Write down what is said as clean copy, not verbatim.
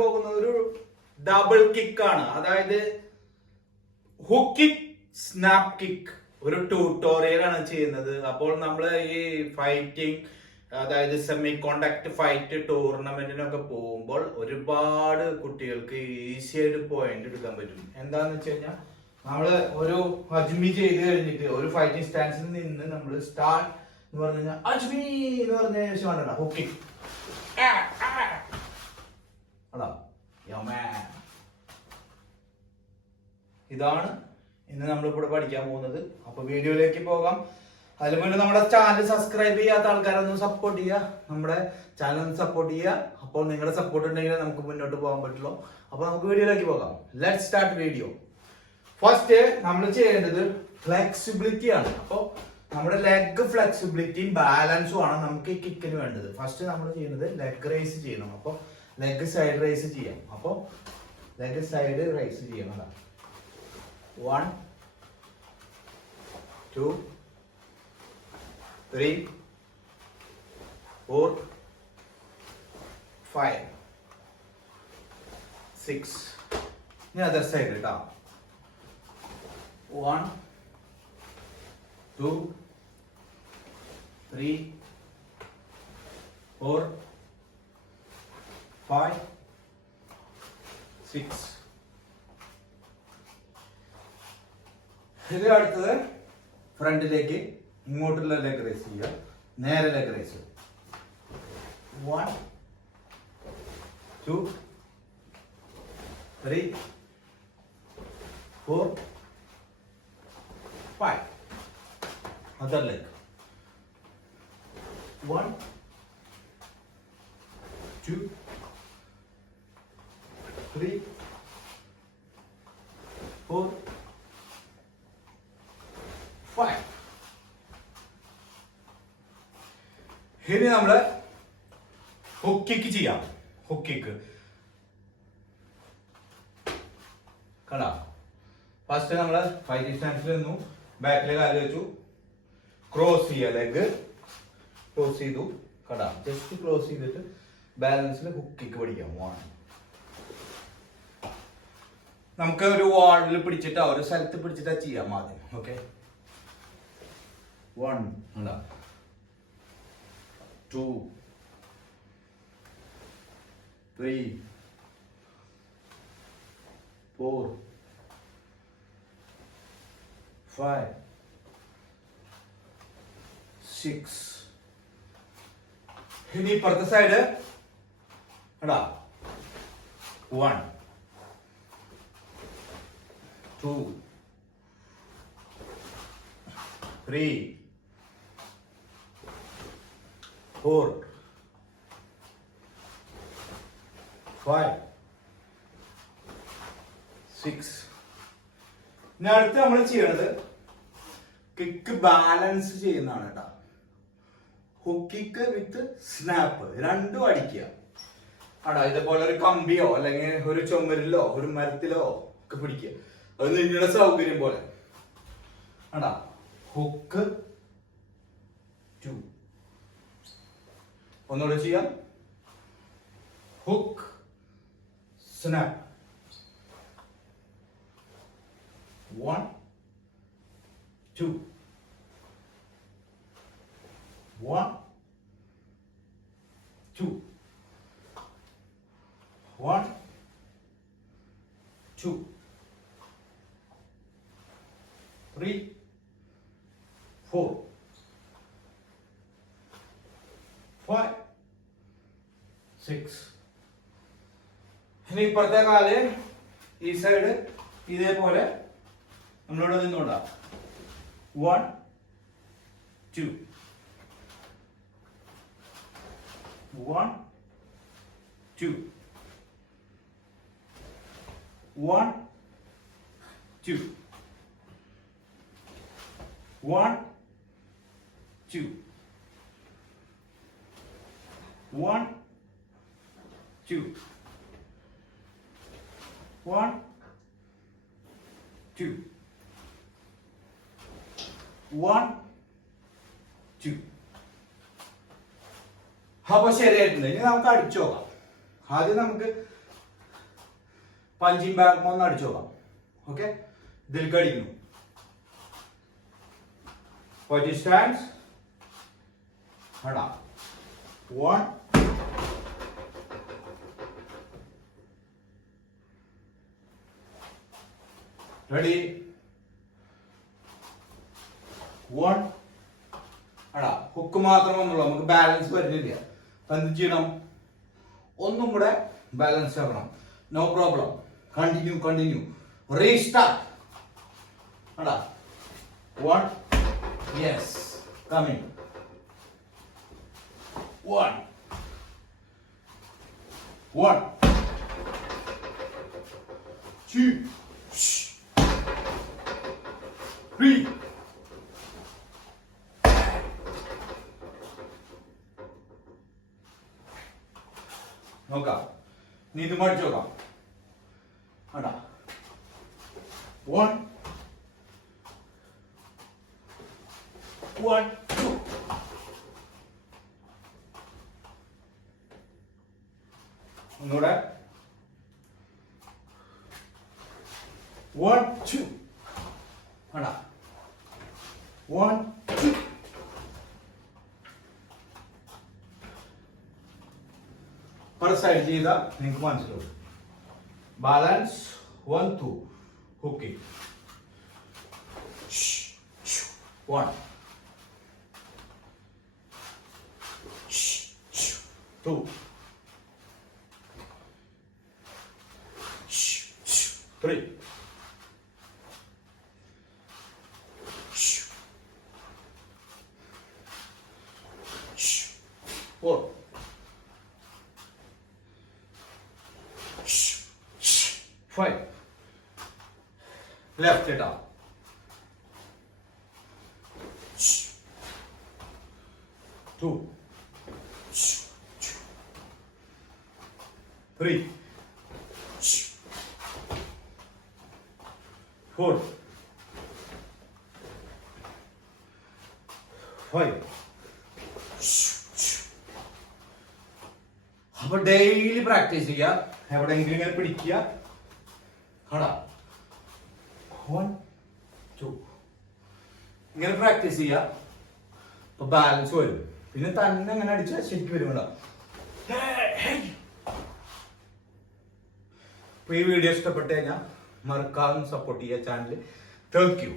പോകുന്നത് ഒരു double kick ആണ്. അതായത് ഹുക്ക് കിക്ക്, സ്നാപ്പ് കിക്ക്, ഒരു ട്യൂട്ടോറിയൽ ആണ് ചെയ്യുന്നത്. അപ്പോൾ നമ്മൾ ഈ ഫൈറ്റിംഗ്, അതായത് സെമി കോണ്ടാക്ട് ഫൈറ്റ് ടൂർണമെന്റിനൊക്കെ പോകുമ്പോൾ ഒരുപാട് കുട്ടികൾക്ക് ഈസി ആയിട്ട് പോയിന്റ് എടുക്കാൻ പറ്റും. എന്താന്ന് വെച്ച് കഴിഞ്ഞാൽ നമ്മള് ഒരു അജ്മി ചെയ്ത് കഴിഞ്ഞിട്ട് ഒരു ഫൈറ്റിംഗ് സ്റ്റാൻസിൽ നിന്ന് നമ്മൾ സ്റ്റാർട്ട് എന്ന് പറഞ്ഞു കഴിഞ്ഞാൽ അജ്മി എന്ന് പറഞ്ഞ ശേഷം വേണ്ട ഹുക്ക് കിക്ക്. ഇതാണ് ഇന്ന് നമ്മളിവിടെ പഠിക്കാൻ പോകുന്നത്. അപ്പൊ വീഡിയോയിലേക്ക് പോകാം. അതിന് മുന്നേ നമ്മുടെ ചാനൽ സബ്സ്ക്രൈബ് ചെയ്യാത്ത ആൾക്കാരൊന്ന് സപ്പോർട്ട് ചെയ്യുക, നമ്മുടെ ചാനൽ ഒന്ന് സപ്പോർട്ട് ചെയ്യുക. അപ്പോൾ നിങ്ങളുടെ സപ്പോർട്ട് ഉണ്ടെങ്കിൽ നമുക്ക് മുന്നോട്ട് പോകാൻ പറ്റുള്ളൂ. അപ്പൊ നമുക്ക് വീഡിയോയിലേക്ക് പോകാം. Let start video. ഫസ്റ്റ് നമ്മൾ ചെയ്യേണ്ടത് ഫ്ലെക്സിബിലിറ്റി ആണ്. അപ്പോൾ നമ്മുടെ ലെഗ് ഫ്ലെക്സിബിലിറ്റിയും ബാലൻസും ആണ് നമുക്ക് ഈ കിക്കിന് വേണ്ടത്. ഫസ്റ്റ് നമ്മൾ ചെയ്യുന്നത് ലെഗ് റൈസ് ചെയ്യണം. അപ്പോൾ ലെഗ് സൈഡ് റൈസ് ചെയ്യാം. അപ്പോൾ ലെഗ് സൈഡ് റൈസ് ചെയ്യണം. 1 2 3 4 5 6. ഇനി അതർ സൈഡ് കേട്ടോ. 1 2 3 4 5 6. ഇത് അടുത്തത് ഫ്രണ്ടിലേക്ക് ഇങ്ങോട്ടുള്ള ലെഗ് റൈസ് ചെയ്യുക. നേരെ ലെഗ് റൈസ്. 1 2 3 4 5. other leg. 1 2 3 4 5. ഇനി നമ്മള് ഹുക്ക് കിക്ക് ചെയ്യാം. ഹുക്ക് കിക്ക് കണ്ടാ. ഫസ്റ്റ് നമ്മള് ഫൈറ്റിംഗ് സ്റ്റാൻസിൽ നിന്നു, ബാക്കിലെ കാല് വെച്ചു, ക്രോസ് ചെയ്യുക, ലെഗ് ക്ലോസ് ചെയ്തു. കണ്ടാ, ജസ്റ്റ് ക്ലോസ് ചെയ്തിട്ട് ബാലൻസിൽ ഹുക്ക് കിക്ക് പഠിക്കാം. 1. നമുക്ക് ഒരു വാളിൽ പിടിച്ചിട്ടാ, ഒരു സ്ഥലത്ത് പിടിച്ചിട്ടാ ചെയ്യാം ആദ്യം. ഓക്കെ, 1 അല്ല 2 3 4 5 6. ഇനി ഇപ്പുറത്തെ സൈഡ് എടാ 1 2 3 4 5 6. ഇനി അടുത്ത് നമ്മൾ ചെയ്യണത് കിക്ക് ബാലൻസ് ചെയ്യുന്നതാണ് കേട്ടോ. ഹുക്ക് കിക്ക് വിത്ത് സ്നാപ്പ് രണ്ടും അടിക്കുക. ആടാ, ഇതുപോലെ ഒരു കമ്പിയോ അല്ലെങ്കിൽ ഒരു ചുമരിലോ ഒരു മരത്തിലോ ഒക്കെ പിടിക്കുക. അത് നിങ്ങളുടെ സൗകര്യം പോലെ. ആടാ, ഹുക്ക് 2. ഒന്നുകൂടെ ചെയ്യാം. Hook snap. 1 2 1 2 1 2 3 4 5 6. ഇനി ഇപ്പുറത്തെ കാല് ഈ സൈഡ് ഇതേപോലെ നമ്മളോട് നിന്നോണ്ടാ. 1 2 1 2 1 2 1 2 1 2 1 2 1 2. അപ്പൊ ശരിയായിട്ടുണ്ട്. ഇനി നമുക്ക് അടിച്ചു നോക്കാം. ആദ്യം നമുക്ക് പഞ്ചിങ് ബാഗ് ഒന്ന് അടിച്ചു നോക്കാം. ഓക്കെ, ഇതിലേക്ക് അടിക്കുന്നു. What stands? Hada. 1. Ready? 1. Hada. Hook മാത്രമൊന്നുള്ളൂ, നമുക്ക് ബാലൻസ് വരുന്നില്ല. എന്ത് ചെയ്യണം? ഒന്നും കൂടെ ബാലൻസ് ആക്കണം. No problem. കണ്ടിന്യൂ. റീസ്റ്റാർട്ട്. ഹടാ. 1. Yes, coming. 1. 2. 3. നോക്കാം, നീ ഇത് മടിച്ചു നോക്കാം. അടാ. 1. 1, 2. ഒന്നുകൂടെ. 1, 2. ആടാ. 1, 2. per side ചെയ്താ നിങ്ങൾക്ക് മനസ്സിലാവും. ബാലൻസ് 1, 2. ഹുക്കി. 1. 2. 3. 4. 5. Left it up. 2. 3. 4. 5. അപ്പൊ ഡെയിലി പ്രാക്ടീസ് ചെയ്യുക. എവിടെയെങ്കിലും ഇങ്ങനെ പിടിക്കുക. 1, 2. ഇങ്ങനെ പ്രാക്ടീസ് ചെയ്യുക. അപ്പൊ ബാലൻസ് വരും. പിന്നെ തന്നെ അങ്ങനെ അടിച്ചാൽ ശരിക്കും വരും. അപ്പൊ ഈ വീഡിയോ ഇഷ്ടപ്പെട്ട് കഴിഞ്ഞാൽ മറക്കാതെ സപ്പോർട്ട് ചെയ്യുക ചാനൽ. Thank you.